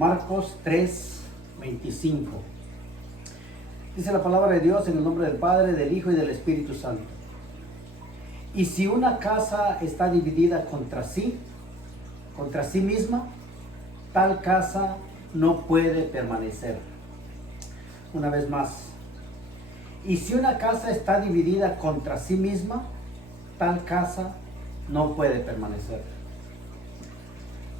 Marcos 3, 25. Dice la palabra de Dios en el nombre del Padre, del Hijo y del Espíritu Santo. Y si una casa está dividida contra sí misma, tal casa no puede permanecer. Una vez más. Y si una casa está dividida contra sí misma, tal casa no puede permanecer.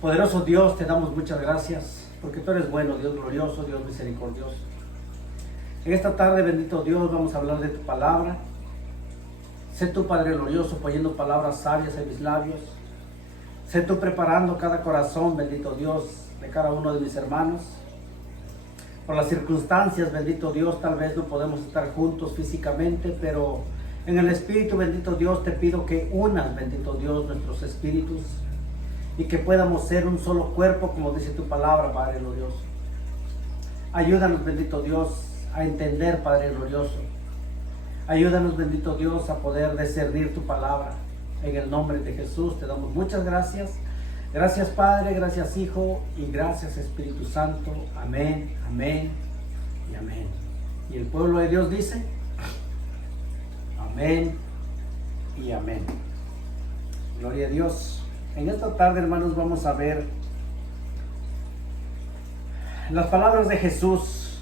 Poderoso Dios, te damos muchas gracias, porque tú eres bueno, Dios glorioso, Dios misericordioso. En esta tarde, bendito Dios, vamos a hablar de tu palabra. Sé tú, Padre glorioso, poniendo palabras sabias en mis labios. Sé tú preparando cada corazón, bendito Dios, de cada uno de mis hermanos. Por las circunstancias, bendito Dios, tal vez no podemos estar juntos físicamente, pero en el Espíritu, bendito Dios, te pido que unas, bendito Dios, nuestros espíritus y que podamos ser un solo cuerpo, como dice tu palabra, Padre glorioso. Ayúdanos, bendito Dios, a entender, Padre glorioso. Ayúdanos, bendito Dios, a poder discernir tu palabra. En el nombre de Jesús te damos muchas gracias. Gracias, Padre, gracias, Hijo, y gracias, Espíritu Santo. Amén, amén y amén. Y el pueblo de Dios dice, amén y amén. Gloria a Dios. En esta tarde, hermanos, vamos a ver las palabras de Jesús.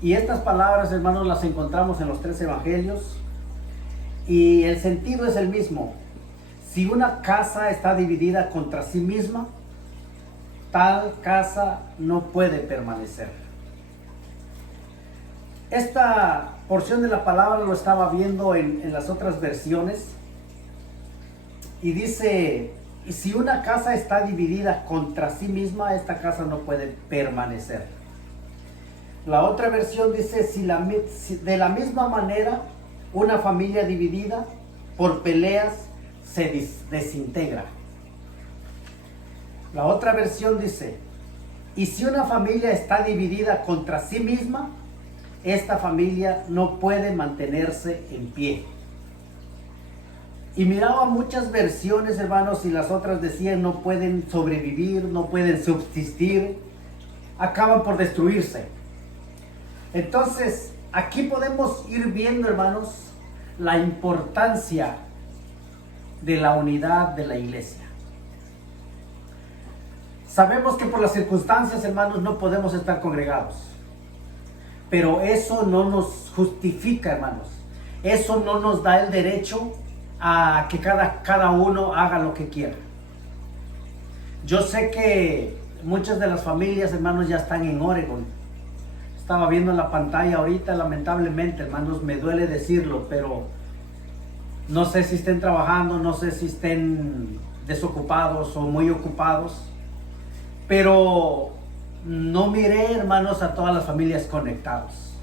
Y estas palabras, hermanos, las encontramos en los 3 evangelios. Y el sentido es el mismo. Si una casa está dividida contra sí misma, tal casa no puede permanecer. Esta porción de la palabra lo estaba viendo en las otras versiones. Y dice, y si una casa está dividida contra sí misma, esta casa no puede permanecer. La otra versión dice, si de la misma manera una familia dividida por peleas se desintegra. La otra versión dice, y si una familia está dividida contra sí misma, esta familia no puede mantenerse en pie. Y miraba muchas versiones, hermanos, y las otras decían no pueden sobrevivir, no pueden subsistir, acaban por destruirse. Entonces, aquí podemos ir viendo, hermanos, la importancia de la unidad de la iglesia. Sabemos que por las circunstancias, hermanos, no podemos estar congregados. Pero eso no nos justifica, hermanos. Eso no nos da el derecho a que cada uno haga lo que quiera. Yo sé que muchas de las familias, hermanos, ya están en Oregon. Estaba viendo en la pantalla ahorita, lamentablemente, hermanos, me duele decirlo, pero no sé si estén trabajando, no sé si estén desocupados o muy ocupados, pero no miré, hermanos, a todas las familias conectadas.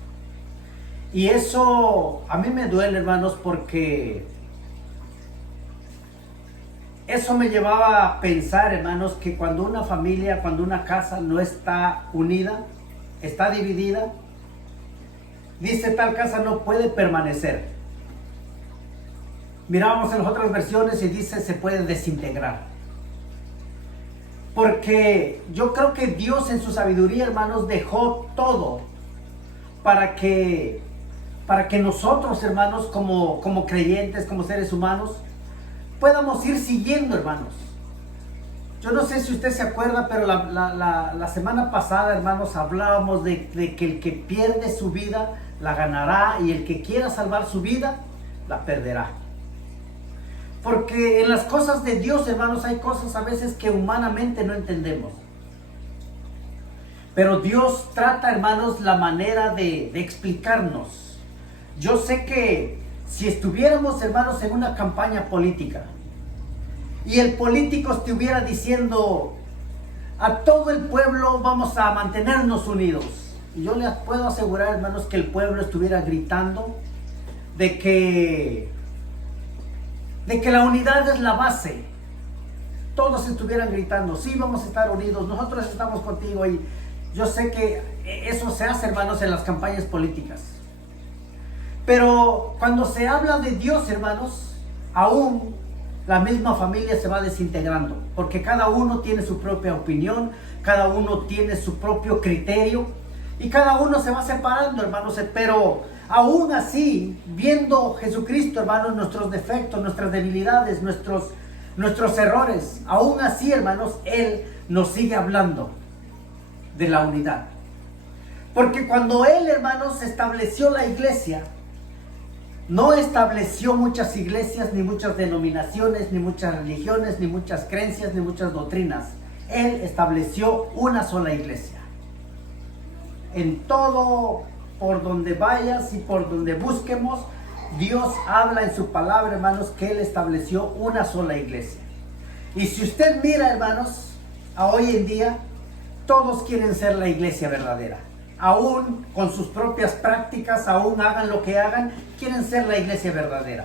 Y eso a mí me duele, hermanos, porque eso me llevaba a pensar, hermanos, que cuando una familia, cuando una casa no está unida, está dividida, dice tal casa no puede permanecer. Mirábamos en las otras versiones y dice se puede desintegrar. Porque yo creo que Dios en su sabiduría, hermanos, dejó todo para que nosotros, hermanos, como creyentes, como seres humanos, podamos ir siguiendo, hermanos. Yo no sé si usted se acuerda, pero la semana pasada, hermanos, hablábamos de que el que pierde su vida la ganará y el que quiera salvar su vida la perderá. Porque en las cosas de Dios, hermanos, hay cosas a veces que humanamente no entendemos. Pero Dios trata, hermanos, la manera de explicarnos. Yo sé que si estuviéramos, hermanos, en una campaña política y el político estuviera diciendo a todo el pueblo vamos a mantenernos unidos, y yo les puedo asegurar, hermanos, que el pueblo estuviera gritando de que la unidad es la base. Todos estuvieran gritando, sí, vamos a estar unidos, nosotros estamos contigo. Y yo sé que eso se hace, hermanos, en las campañas políticas. Pero cuando se habla de Dios, hermanos, aún la misma familia se va desintegrando, porque cada uno tiene su propia opinión, cada uno tiene su propio criterio y cada uno se va separando, hermanos, pero aún así, viendo Jesucristo, hermanos, nuestros defectos, nuestras debilidades, nuestros errores, aún así, hermanos, Él nos sigue hablando de la unidad. Porque cuando Él, hermanos, estableció la iglesia, no estableció muchas iglesias, ni muchas denominaciones, ni muchas religiones, ni muchas creencias, ni muchas doctrinas. Él estableció una sola iglesia. En todo, por donde vayas y por donde busquemos, Dios habla en su palabra, hermanos, que Él estableció una sola iglesia. Y si usted mira, hermanos, a hoy en día, todos quieren ser la iglesia verdadera. Aún con sus propias prácticas, aún hagan lo que hagan, quieren ser la iglesia verdadera.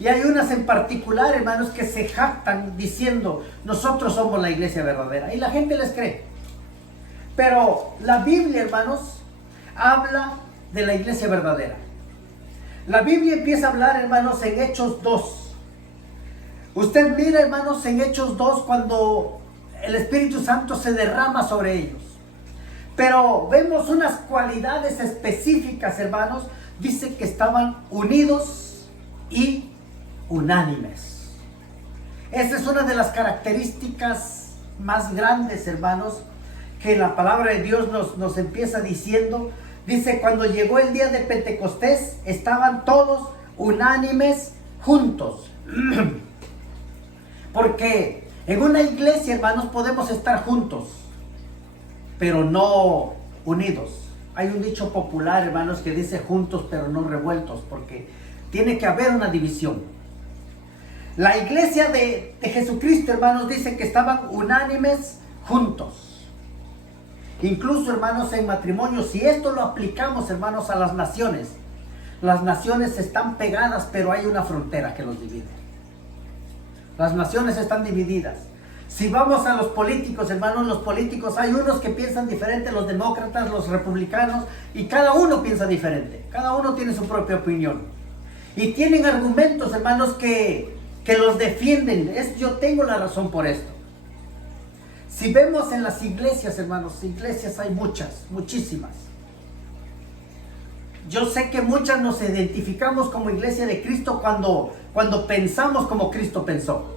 Y hay unas en particular, hermanos, que se jactan diciendo, nosotros somos la iglesia verdadera. Y la gente les cree. Pero la Biblia, hermanos, habla de la iglesia verdadera. La Biblia empieza a hablar, hermanos, en Hechos 2. Usted mira, hermanos, en Hechos 2 cuando el Espíritu Santo se derrama sobre ellos. Pero vemos unas cualidades específicas, hermanos. Dice que estaban unidos y unánimes. Esa es una de las características más grandes, hermanos, que la palabra de Dios nos empieza diciendo. Dice, cuando llegó el día de Pentecostés, estaban todos unánimes juntos. Porque en una iglesia, hermanos, podemos estar juntos, pero no unidos. Hay un dicho popular, hermanos, que dice juntos pero no revueltos, porque tiene que haber una división. La iglesia de Jesucristo, hermanos, dice que estaban unánimes juntos. Incluso, hermanos, en matrimonio, si esto lo aplicamos, hermanos, a las naciones están pegadas, pero hay una frontera que los divide. Las naciones están divididas. Si vamos a los políticos, hermanos, los políticos, hay unos que piensan diferente, los demócratas, los republicanos, y cada uno piensa diferente. Cada uno tiene su propia opinión. Y tienen argumentos, hermanos, que los defienden. Yo tengo la razón por esto. Si vemos en las iglesias, hermanos, iglesias hay muchas, muchísimas. Yo sé que muchas nos identificamos como iglesia de Cristo cuando pensamos como Cristo pensó.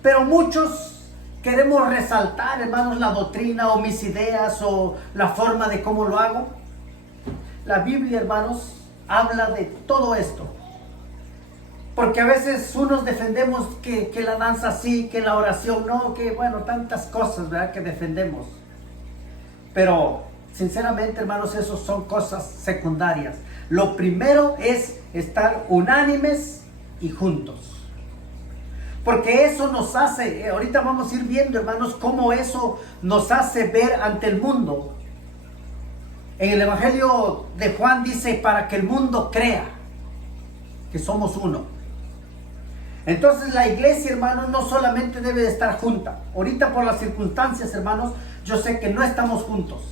Pero muchos queremos resaltar, hermanos, la doctrina o mis ideas o la forma de cómo lo hago. La Biblia, hermanos, habla de todo esto. Porque a veces unos defendemos que la danza sí, que la oración no, que bueno, tantas cosas, ¿verdad?, que defendemos. Pero sinceramente, hermanos, esos son cosas secundarias. Lo primero es estar unánimes y juntos. Porque eso nos hace, ahorita vamos a ir viendo, hermanos, cómo eso nos hace ver ante el mundo. En el Evangelio de Juan dice, para que el mundo crea que somos uno. Entonces la iglesia, hermanos, no solamente debe de estar junta. Ahorita por las circunstancias, hermanos, yo sé que no estamos juntos.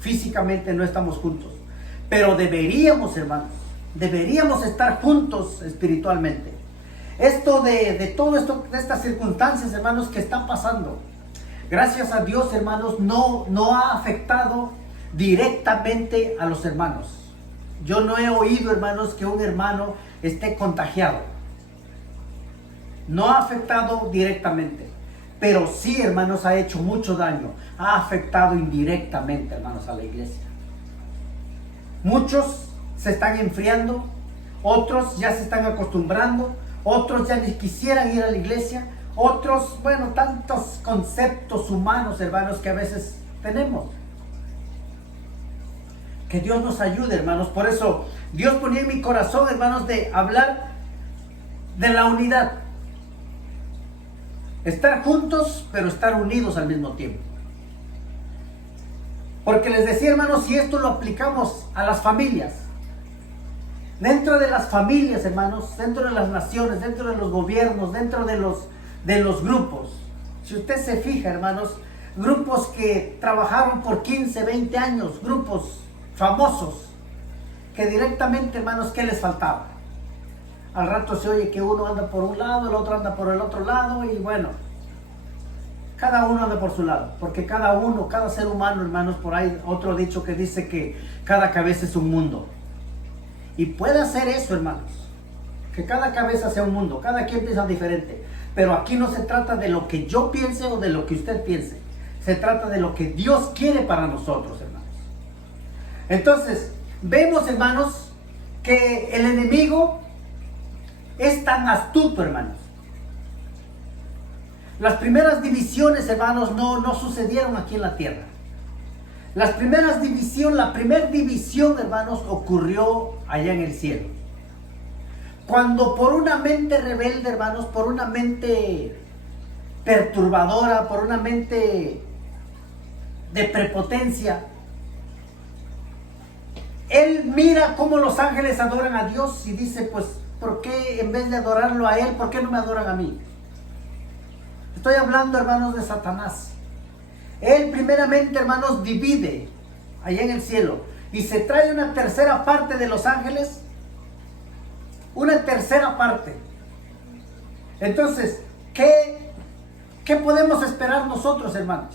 Físicamente no estamos juntos. Pero deberíamos, hermanos, deberíamos estar juntos espiritualmente. Esto de todo esto, de estas circunstancias, hermanos, que están pasando, gracias a Dios, hermanos, no ha afectado directamente a los hermanos. Yo no he oído, hermanos, que un hermano esté contagiado. No ha afectado directamente, pero sí, hermanos, ha hecho mucho daño. Ha afectado indirectamente, hermanos, a la iglesia. Muchos se están enfriando, otros ya se están acostumbrando, otros ya ni quisieran ir a la iglesia, otros, bueno, tantos conceptos humanos, hermanos, que a veces tenemos. Que Dios nos ayude, hermanos. Por eso Dios ponía en mi corazón, hermanos, de hablar de la unidad. Estar juntos, pero estar unidos al mismo tiempo. Porque les decía, hermanos, si esto lo aplicamos a las familias, dentro de las familias, hermanos, dentro de las naciones, dentro de los gobiernos, dentro de los grupos, si usted se fija, hermanos, grupos que trabajaron por 15, 20 años, grupos famosos, que directamente, hermanos, ¿qué les faltaba? Al rato se oye que uno anda por un lado, el otro anda por el otro lado, y bueno, Cada uno anda por su lado, porque cada uno, cada ser humano, hermanos, por ahí otro dicho que dice que cada cabeza es un mundo. Y puede hacer eso, hermanos, que cada cabeza sea un mundo, cada quien piensa diferente. Pero aquí no se trata de lo que yo piense o de lo que usted piense. Se trata de lo que Dios quiere para nosotros, hermanos. Entonces, vemos, hermanos, que el enemigo es tan astuto, hermanos. Las primeras divisiones, hermanos, no sucedieron aquí en la tierra. La primera división, hermanos, ocurrió allá en el cielo. Cuando por una mente rebelde, hermanos, por una mente perturbadora, por una mente de prepotencia, él mira cómo los ángeles adoran a Dios y dice, pues, ¿por qué en vez de adorarlo a él, por qué no me adoran a mí? Estoy hablando, hermanos, de Satanás. Él primeramente, hermanos, divide allá en el cielo y se trae una tercera parte de los ángeles. Una tercera parte. Entonces, ¿qué podemos esperar nosotros, hermanos?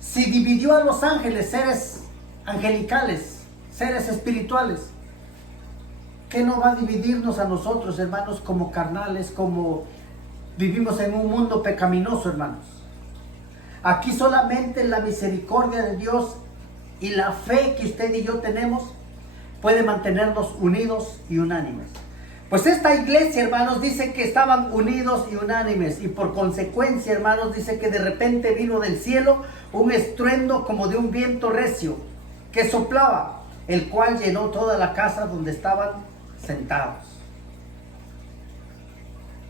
Si dividió a los ángeles, seres angelicales, seres espirituales, ¿qué no va a dividirnos a nosotros, hermanos, como carnales, como vivimos en un mundo pecaminoso, hermanos? Aquí solamente la misericordia de Dios y la fe que usted y yo tenemos puede mantenernos unidos y unánimes. Pues esta iglesia, hermanos, dice que estaban unidos y unánimes, y por consecuencia, hermanos, dice que de repente vino del cielo un estruendo como de un viento recio que soplaba, el cual llenó toda la casa donde estaban sentados.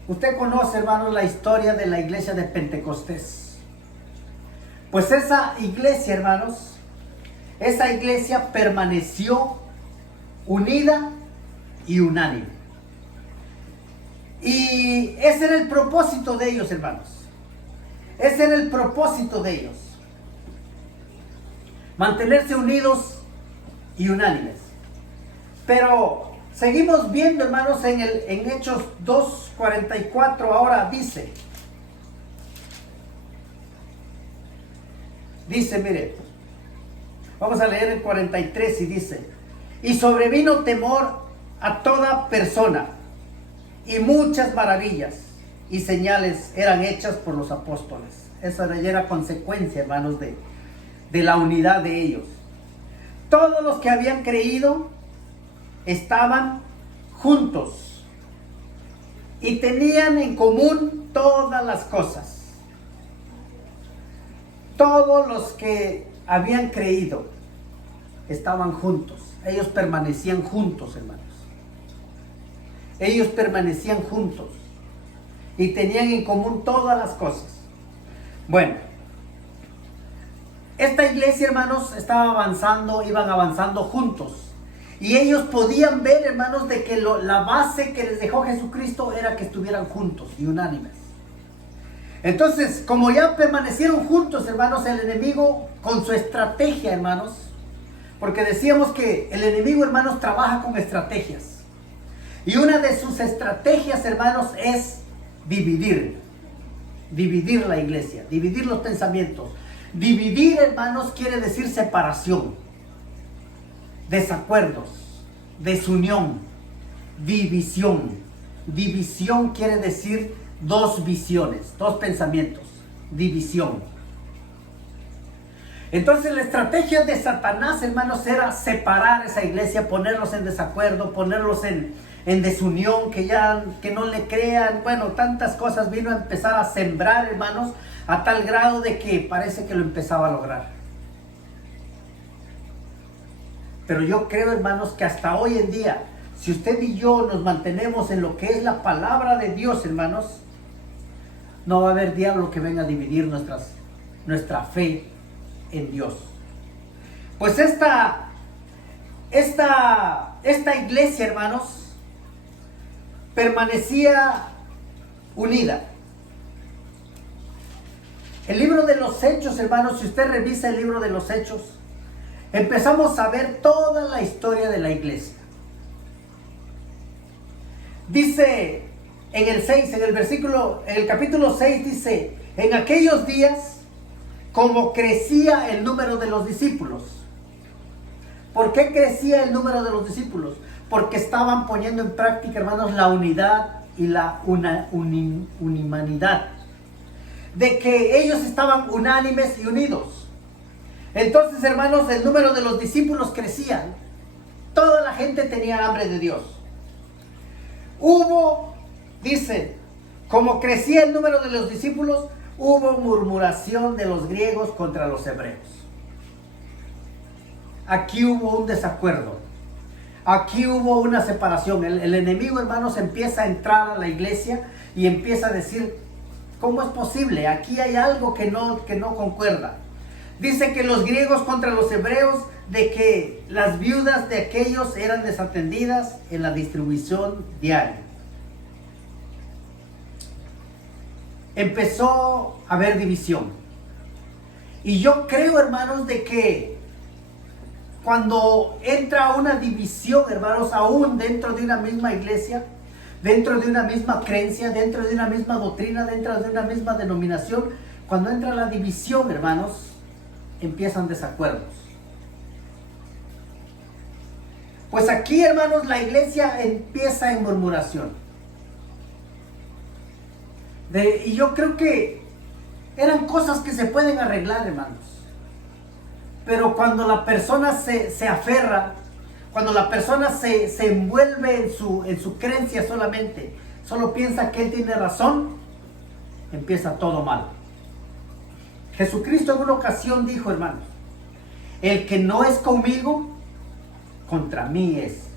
Usted conoce, hermanos, la historia de la iglesia de Pentecostés. Pues esa iglesia, hermanos, esa iglesia permaneció unida y unánime. Y ese era el propósito de ellos, hermanos. Ese era el propósito de ellos. Mantenerse unidos y unánimes. Pero seguimos viendo, hermanos, en Hechos 2:44, ahora dice, mire, vamos a leer el 43 y dice, y sobrevino temor a toda persona, y muchas maravillas y señales eran hechas por los apóstoles. Esa ya era consecuencia, hermanos, de la unidad de ellos. Todos los que habían creído estaban juntos y tenían en común todas las cosas. Todos los que habían creído estaban juntos. Ellos permanecían juntos, hermanos. Ellos permanecían juntos y tenían en común todas las cosas. Bueno, esta iglesia, hermanos, estaba avanzando, iban avanzando juntos. Y ellos podían ver, hermanos, de que la base que les dejó Jesucristo era que estuvieran juntos y unánimes. Entonces, como ya permanecieron juntos, hermanos, el enemigo con su estrategia, hermanos, porque decíamos que el enemigo, hermanos, trabaja con estrategias. Y una de sus estrategias, hermanos, es dividir la iglesia, dividir los pensamientos. Dividir, hermanos, quiere decir separación, desacuerdos, desunión, división. División quiere decir dos visiones, dos pensamientos, división. Entonces la estrategia de Satanás, hermanos, era separar esa iglesia, ponerlos en desacuerdo, ponerlos en desunión, que no le crean. Bueno, tantas cosas vino a empezar a sembrar, hermanos, a tal grado de que parece que lo empezaba a lograr. Pero yo creo, hermanos, que hasta hoy en día, si usted y yo nos mantenemos en lo que es la palabra de Dios, hermanos, no va a haber diablo que venga a dividir nuestra fe en Dios. Pues esta iglesia, hermanos, permanecía unida. El libro de los Hechos, hermanos, si usted revisa el libro de los Hechos, empezamos a ver toda la historia de la iglesia. Dice en el 6, en el capítulo 6 dice, en aquellos días, como crecía el número de los discípulos. ¿Por qué crecía el número de los discípulos? Porque estaban poniendo en práctica, hermanos, la unidad y la unanimidad. De que ellos estaban unánimes y unidos. Entonces, hermanos, el número de los discípulos crecía. Toda la gente tenía hambre de Dios. Dice, como crecía el número de los discípulos, hubo murmuración de los griegos contra los hebreos. Aquí hubo un desacuerdo. Aquí hubo una separación. El enemigo, hermanos, empieza a entrar a la iglesia y empieza a decir, ¿cómo es posible? Aquí hay algo que no concuerda. Dice que los griegos contra los hebreos, de que las viudas de aquellos eran desatendidas en la distribución diaria. Empezó a haber división. Y yo creo, hermanos, de que cuando entra una división, hermanos, aún dentro de una misma iglesia, dentro de una misma creencia, dentro de una misma doctrina, dentro de una misma denominación, cuando entra la división, hermanos, empiezan desacuerdos. Pues aquí, hermanos, la iglesia empieza en murmuración. Y yo creo que eran cosas que se pueden arreglar, hermanos. Pero cuando la persona se aferra, cuando la persona se envuelve en su creencia solamente, solo piensa que él tiene razón, empieza todo mal. Jesucristo en una ocasión dijo, hermanos, el que no es conmigo, contra mí es.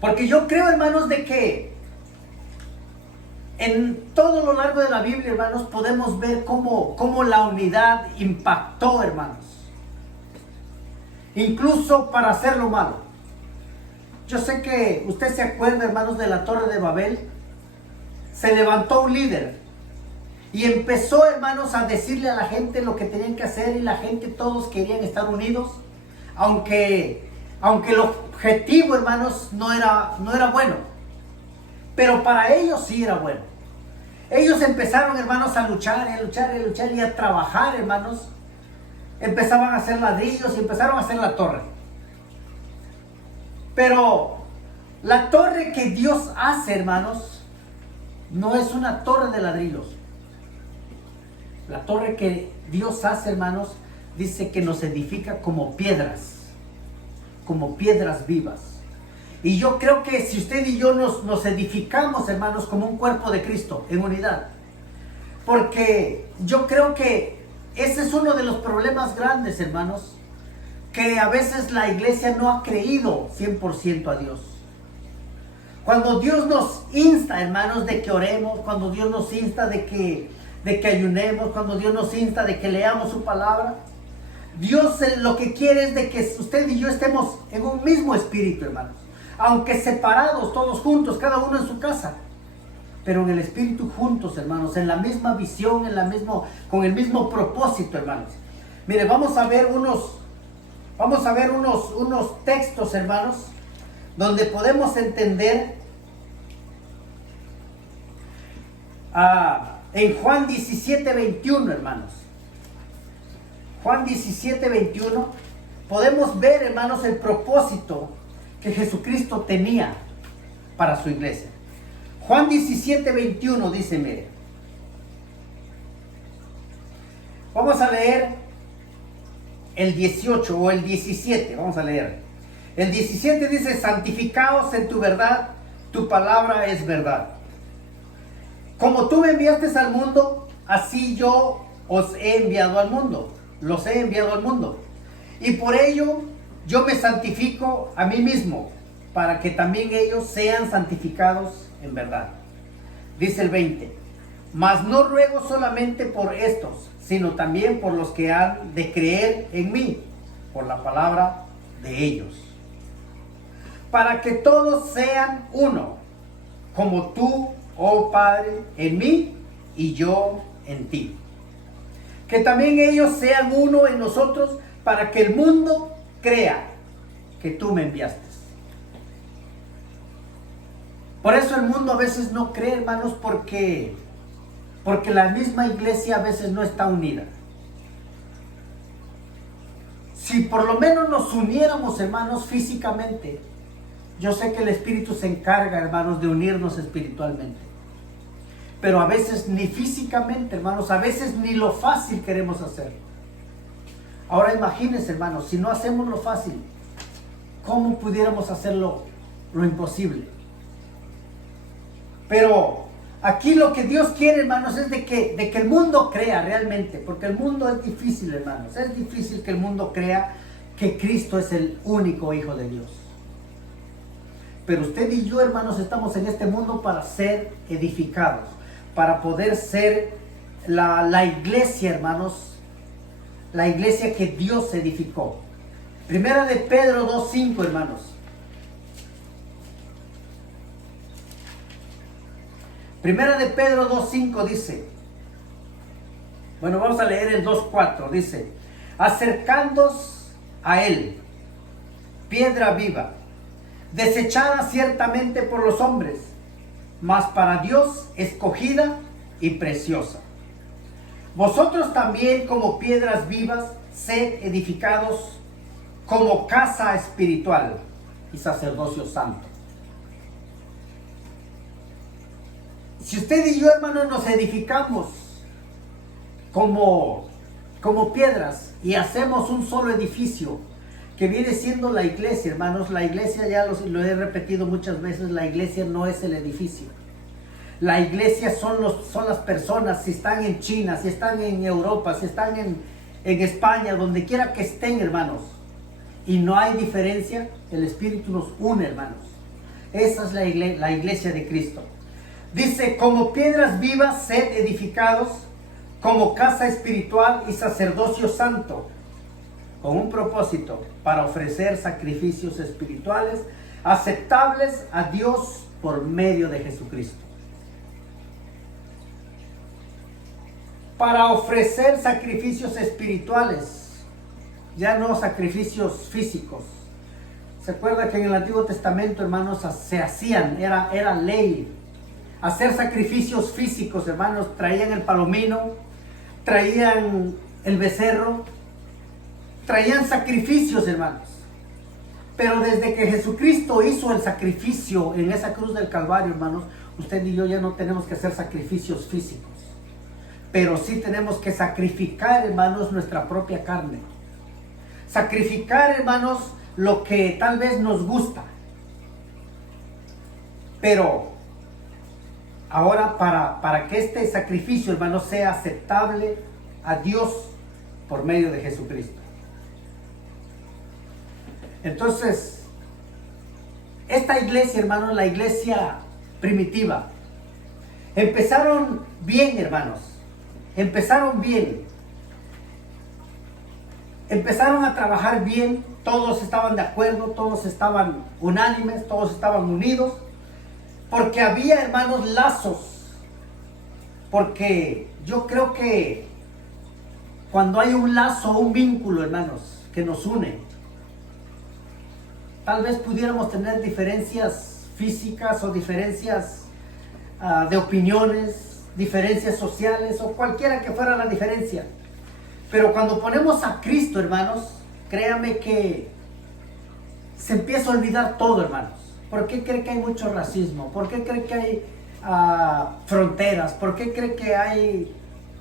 Porque yo creo, hermanos, de que en todo lo largo de la Biblia, hermanos, podemos ver cómo la unidad impactó, hermanos. Incluso para hacer lo malo. Yo sé que usted se acuerda, hermanos, de la Torre de Babel. Se levantó un líder y empezó, hermanos, a decirle a la gente lo que tenían que hacer, y la gente, todos querían estar unidos, aunque el objetivo, hermanos, no era bueno, pero para ellos sí era bueno. Ellos empezaron, hermanos, a luchar y a trabajar, hermanos. Empezaban a hacer ladrillos y empezaron a hacer la torre. Pero la torre que Dios hace, hermanos, no es una torre de ladrillos. La torre que Dios hace, hermanos, dice que nos edifica como piedras vivas. Y yo creo que si usted y yo nos edificamos, hermanos, como un cuerpo de Cristo, en unidad. Porque yo creo que ese es uno de los problemas grandes, hermanos, que a veces la iglesia no ha creído 100% a Dios. Cuando Dios nos insta, hermanos, de que oremos, cuando Dios nos insta de que ayunemos, cuando Dios nos insta de que leamos su palabra, Dios lo que quiere es de que usted y yo estemos en un mismo espíritu, hermanos. Aunque separados, todos juntos, cada uno en su casa, pero en el espíritu juntos, hermanos, en la misma visión, con el mismo propósito, hermanos. Mire, vamos a ver unos textos, hermanos, donde podemos entender en Juan 17:21, hermanos. Juan 17:21, podemos ver, hermanos, el propósito que Jesucristo tenía para su iglesia. Juan 17:21 dice, mire, vamos a leer el 18 o el 17, vamos a leer. El 17 dice, santificaos en tu verdad, tu palabra es verdad. Como tú me enviaste al mundo, así yo os he enviado al mundo. Los he enviado al mundo. Y por ello yo me santifico a mí mismo, para que también ellos sean santificados en verdad. Dice el 20, mas no ruego solamente por estos, sino también por los que han de creer en mí, por la palabra de ellos. Para que todos sean uno, como tú, oh Padre, en mí y yo en ti. Que también ellos sean uno en nosotros, para que el mundo crea que tú me enviaste. Por eso el mundo a veces no cree, hermanos, porque porque la misma iglesia a veces no está unida. Si por lo menos nos uniéramos, hermanos, físicamente, yo sé que el Espíritu se encarga, hermanos, de unirnos espiritualmente. Pero a veces ni físicamente, hermanos, a veces ni lo fácil queremos hacer. Ahora imagínense, hermanos, si no hacemos lo fácil, ¿cómo pudiéramos hacerlo lo imposible? Pero aquí lo que Dios quiere, hermanos, es de que el mundo crea realmente, porque el mundo es difícil, hermanos. Es difícil que el mundo crea que Cristo es el único Hijo de Dios. Pero usted y yo, hermanos, estamos en este mundo para ser edificados, para poder ser la iglesia, hermanos, la iglesia que Dios edificó. Primera de Pedro 2:5, hermanos. Primera de Pedro 2:5 dice, bueno, vamos a leer el 2:4, dice, acercándoos a él, piedra viva, desechada ciertamente por los hombres, mas para Dios escogida y preciosa. Vosotros también, como piedras vivas, sed edificados como casa espiritual y sacerdocio santo. Si usted y yo, hermanos, nos edificamos como piedras y hacemos un solo edificio, que viene siendo la iglesia, hermanos, la iglesia, ya lo he repetido muchas veces, la iglesia no es el edificio. La iglesia son las personas, si están en China, si están en Europa, si están en España, donde quiera que estén, hermanos, y no hay diferencia, el Espíritu nos une, hermanos. Esa es la iglesia de Cristo. Dice, como piedras vivas, sed edificados, como casa espiritual y sacerdocio santo, con un propósito, para ofrecer sacrificios espirituales aceptables a Dios por medio de Jesucristo. Para ofrecer sacrificios espirituales, ya no sacrificios físicos. ¿Se acuerda que en el Antiguo Testamento, hermanos, se hacían, era ley hacer sacrificios físicos, hermanos? Traían el palomino, traían el becerro, traían sacrificios, hermanos. Pero desde que Jesucristo hizo el sacrificio en esa cruz del Calvario, hermanos, usted y yo ya no tenemos que hacer sacrificios físicos. Pero sí tenemos que sacrificar, hermanos, nuestra propia carne. Sacrificar, hermanos, lo que tal vez nos gusta. Pero ahora para que este sacrificio, hermanos, sea aceptable a Dios por medio de Jesucristo. Entonces, esta iglesia, hermanos, la iglesia primitiva, empezaron bien, hermanos. Empezaron bien. Empezaron a trabajar bien. Todos estaban de acuerdo, todos estaban unánimes, todos estaban unidos. Porque había, hermanos, lazos. Porque yo creo que cuando hay un lazo, un vínculo, hermanos, que nos une, tal vez pudiéramos tener diferencias físicas o diferencias de opiniones, diferencias sociales o cualquiera que fuera la diferencia. Pero cuando ponemos a Cristo, hermanos, créame que se empieza a olvidar todo, hermanos. ¿Por qué cree que hay mucho racismo? ¿Por qué cree que hay fronteras? ¿Por qué cree que hay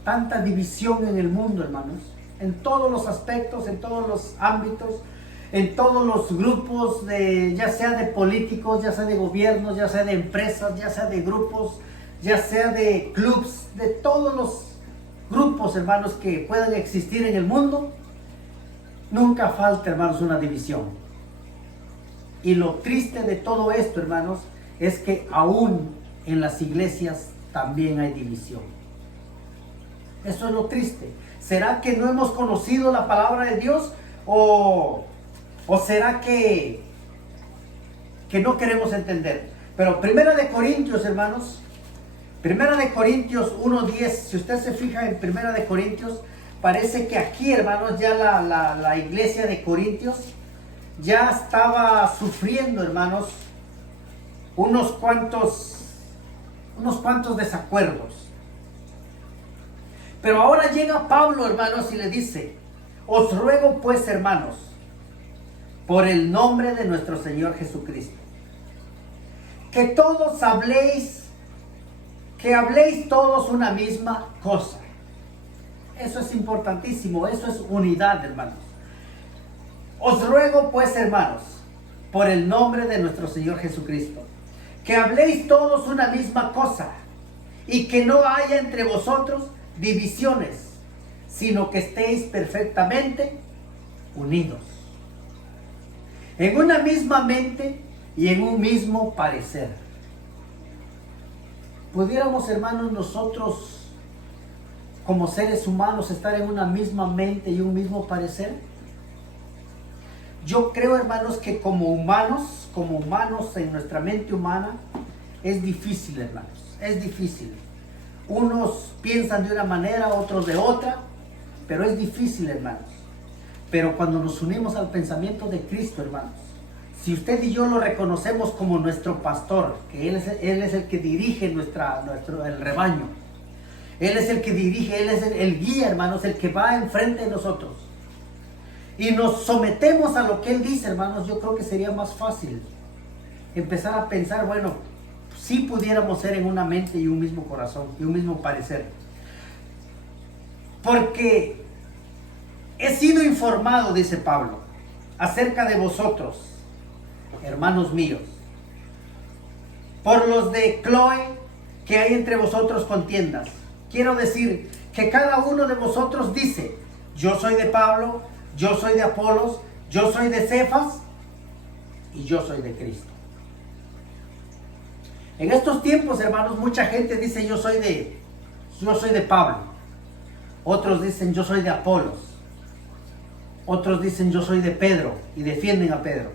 tanta división en el mundo, hermanos? En todos los aspectos, en todos los ámbitos, en todos los grupos, ya sea de políticos, ya sea de gobiernos, ya sea de empresas, ya sea de grupos, ya sea de clubs, de todos los grupos, hermanos, que puedan existir en el mundo. Nunca falta, hermanos, una división. Y lo triste de todo esto, hermanos, es que aún en las iglesias también hay división. Eso es lo triste. ¿Será que no hemos conocido la palabra de Dios? ¿O será que no queremos entender? Pero Primera de Corintios, hermanos, Primera de Corintios 1:10, si usted se fija en Primera de Corintios, parece que aquí, hermanos, ya la iglesia de Corintios ya estaba sufriendo, hermanos, unos cuantos desacuerdos. Pero ahora llega Pablo, hermanos, y le dice: os ruego pues, hermanos, por el nombre de nuestro Señor Jesucristo, que todos habléis, que habléis todos una misma cosa. Eso es importantísimo, eso es unidad, hermanos. Os ruego pues, hermanos, por el nombre de nuestro Señor Jesucristo, que habléis todos una misma cosa, y que no haya entre vosotros divisiones, sino que estéis perfectamente unidos, en una misma mente y en un mismo parecer. ¿Pudiéramos, hermanos, nosotros como seres humanos estar en una misma mente y un mismo parecer? Yo creo, hermanos, que como humanos en nuestra mente humana, es difícil, hermanos, es difícil. Unos piensan de una manera, otros de otra, pero es difícil, hermanos. Pero cuando nos unimos al pensamiento de Cristo, hermanos, si usted y yo lo reconocemos como nuestro pastor, que Él es el que dirige el rebaño, Él es el que dirige, Él es el guía, hermanos, el que va enfrente de nosotros, y nos sometemos a lo que Él dice, hermanos, yo creo que sería más fácil empezar a pensar, bueno, si pudiéramos ser en una mente y un mismo corazón y un mismo parecer. Porque he sido informado, dice Pablo, acerca de vosotros, hermanos míos, por los de Cloé, que hay entre vosotros contiendas. Quiero decir que cada uno de vosotros dice: yo soy de Pablo, yo soy de Apolos, yo soy de Cefas y yo soy de Cristo. En estos tiempos, hermanos, mucha gente dice: yo soy de Pablo. Otros dicen: yo soy de Apolos. Otros dicen: yo soy de Pedro, y defienden a Pedro.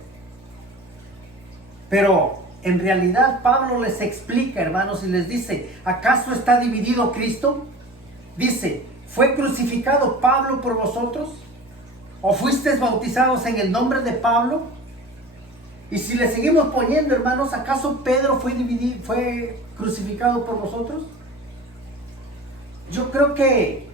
Pero en realidad Pablo les explica, hermanos, y les dice: ¿acaso está dividido Cristo? Dice: ¿fue crucificado Pablo por vosotros? ¿O fuisteis bautizados en el nombre de Pablo? Y si le seguimos poniendo, hermanos, ¿acaso Pedro fue crucificado por vosotros? Yo creo que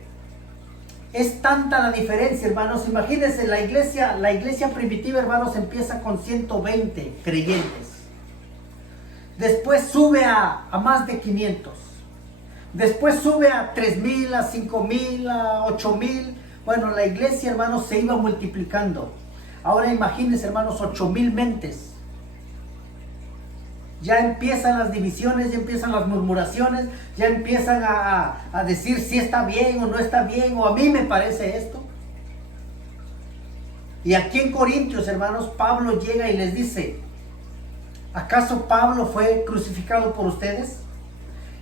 es tanta la diferencia, hermanos. Imagínense, la iglesia primitiva, hermanos, empieza con 120 creyentes. Después sube a más de 500. Después sube a 3,000, a 5,000, a 8,000. Bueno, la iglesia, hermanos, se iba multiplicando. Ahora imagínense, hermanos, 8,000 mentes. Ya empiezan las divisiones, ya empiezan las murmuraciones, ya empiezan a decir si está bien o no está bien, o a mí me parece esto. Y aquí en Corintios, hermanos, Pablo llega y les dice: ¿acaso Pablo fue crucificado por ustedes?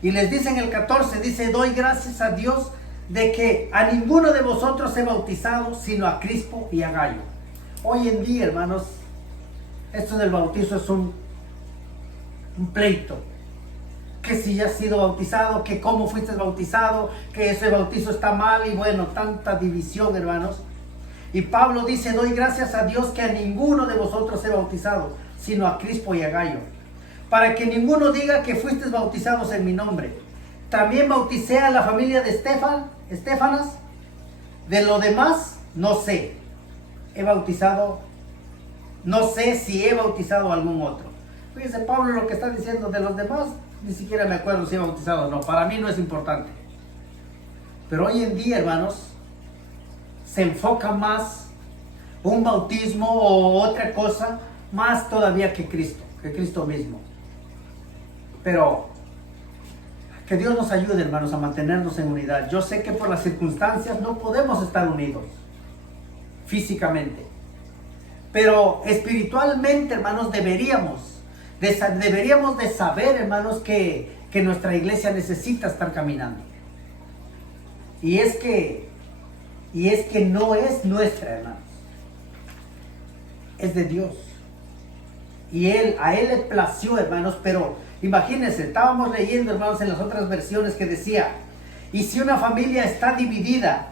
Y les dice en el 14, dice: doy gracias a Dios de que a ninguno de vosotros he bautizado, sino a Crispo y a Gayo. Hoy en día, hermanos, esto del bautizo es un pleito. Que si ya has sido bautizado, que cómo fuiste bautizado, que ese bautizo está mal, y bueno, tanta división, hermanos. Y Pablo dice: doy gracias a Dios que a ninguno de vosotros he bautizado, sino a Crispo y a Gayo, para que ninguno diga que fuisteis bautizados en mi nombre. También bauticé a la familia de Estefanas. De lo demás, no sé. No sé si he bautizado a algún otro. Fíjense, Pablo lo que está diciendo: de los demás, ni siquiera me acuerdo si he bautizado o no. Para mí no es importante. Pero hoy en día, hermanos, se enfoca más un bautismo o otra cosa, más todavía que Cristo mismo. Pero que Dios nos ayude, hermanos, a mantenernos en unidad. Yo sé que por las circunstancias no podemos estar unidos físicamente, pero espiritualmente, hermanos, deberíamos de saber, hermanos, que nuestra iglesia necesita estar caminando. Y es que no es nuestra, hermanos, es de Dios. Y a Él le plació, hermanos. Pero imagínense, estábamos leyendo, hermanos, en las otras versiones que decía: y si una familia está dividida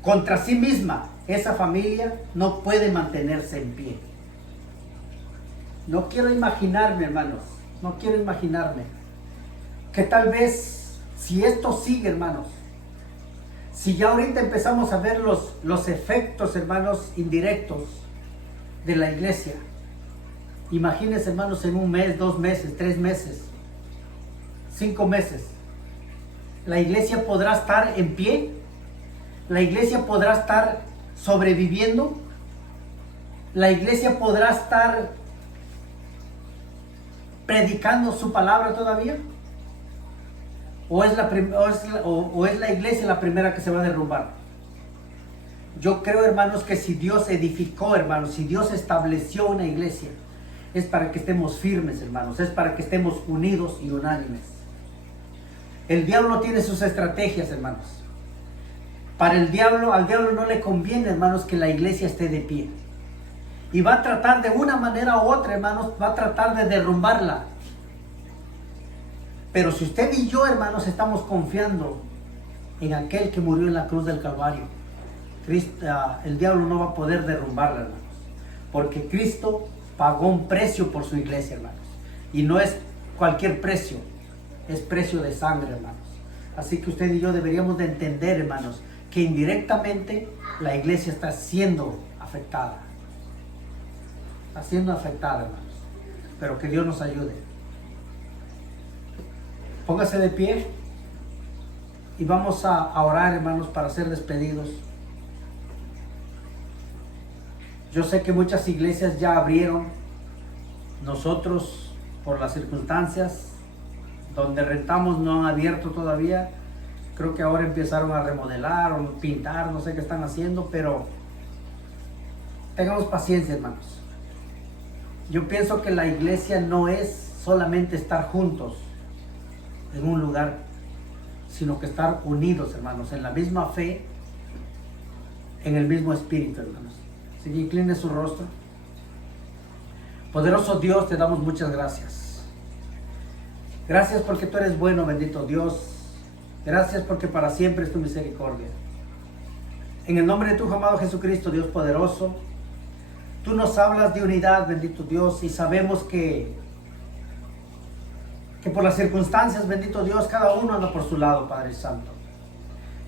contra sí misma, esa familia no puede mantenerse en pie. No quiero imaginarme, hermanos, que tal vez, si esto sigue, hermanos, Si ya ahorita empezamos a ver los efectos, hermanos, indirectos de la iglesia, imagínense, hermanos, en un mes, 2 meses, 3 meses, 5 meses, la iglesia podrá estar en pie, la iglesia podrá estar sobreviviendo, la iglesia podrá estar predicando su palabra todavía, o es la iglesia la primera que se va a derrumbar. Yo creo, hermanos, que si Dios edificó, hermanos, si Dios estableció una iglesia, es para que estemos firmes, hermanos, es para que estemos unidos y unánimes. El diablo tiene sus estrategias, hermanos. Al diablo no le conviene, hermanos, que la iglesia esté de pie. Y va a tratar de una manera u otra, hermanos, va a tratar de derrumbarla. Pero si usted y yo, hermanos, estamos confiando en aquel que murió en la cruz del Calvario, el diablo no va a poder derrumbarla, hermanos. Porque Cristo pagó un precio por su iglesia, hermanos. Y no es cualquier precio, es precio de sangre, hermanos. Así que usted y yo deberíamos de entender, hermanos, que indirectamente la iglesia está siendo afectada. Está siendo afectada, hermanos. Pero que Dios nos ayude. Póngase de pie y vamos a orar, hermanos, para ser despedidos. Yo sé que muchas iglesias ya abrieron. Nosotros, por las circunstancias, donde rentamos no han abierto todavía. Creo que ahora empezaron a remodelar o pintar, no sé qué están haciendo, pero tengamos paciencia, hermanos. Yo pienso que la iglesia no es solamente estar juntos en un lugar, sino que estar unidos, hermanos, en la misma fe, en el mismo espíritu, hermanos. Así que incline su rostro. Poderoso Dios, te damos muchas gracias. Gracias porque tú eres bueno, bendito Dios. Gracias porque para siempre es tu misericordia. En el nombre de tu amado Jesucristo, Dios poderoso, tú nos hablas de unidad, bendito Dios, y sabemos que por las circunstancias, bendito Dios, cada uno anda por su lado, Padre Santo.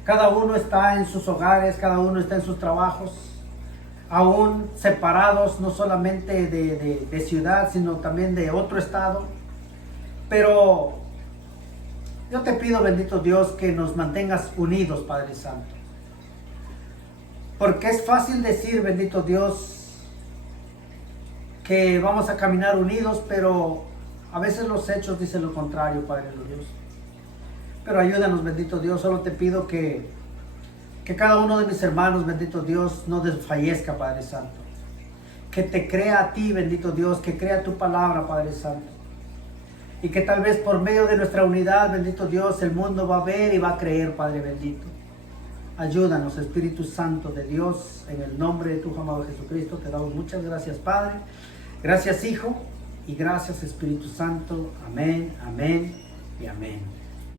Cada uno está en sus hogares, cada uno está en sus trabajos, aún separados, no solamente de ciudad, sino también de otro estado. Pero yo te pido, bendito Dios, que nos mantengas unidos, Padre Santo. Porque es fácil decir, bendito Dios, que vamos a caminar unidos, pero a veces los hechos dicen lo contrario, Padre Dios. Pero ayúdanos, bendito Dios. Solo te pido que cada uno de mis hermanos, bendito Dios, no desfallezca, Padre Santo. Que te crea a ti, bendito Dios, que crea tu palabra, Padre Santo. Y que tal vez por medio de nuestra unidad, bendito Dios, el mundo va a ver y va a creer, Padre bendito. Ayúdanos, Espíritu Santo de Dios, en el nombre de tu amado Jesucristo. Te damos muchas gracias, Padre. Gracias, Hijo. Y gracias, Espíritu Santo. Amén, amén y amén.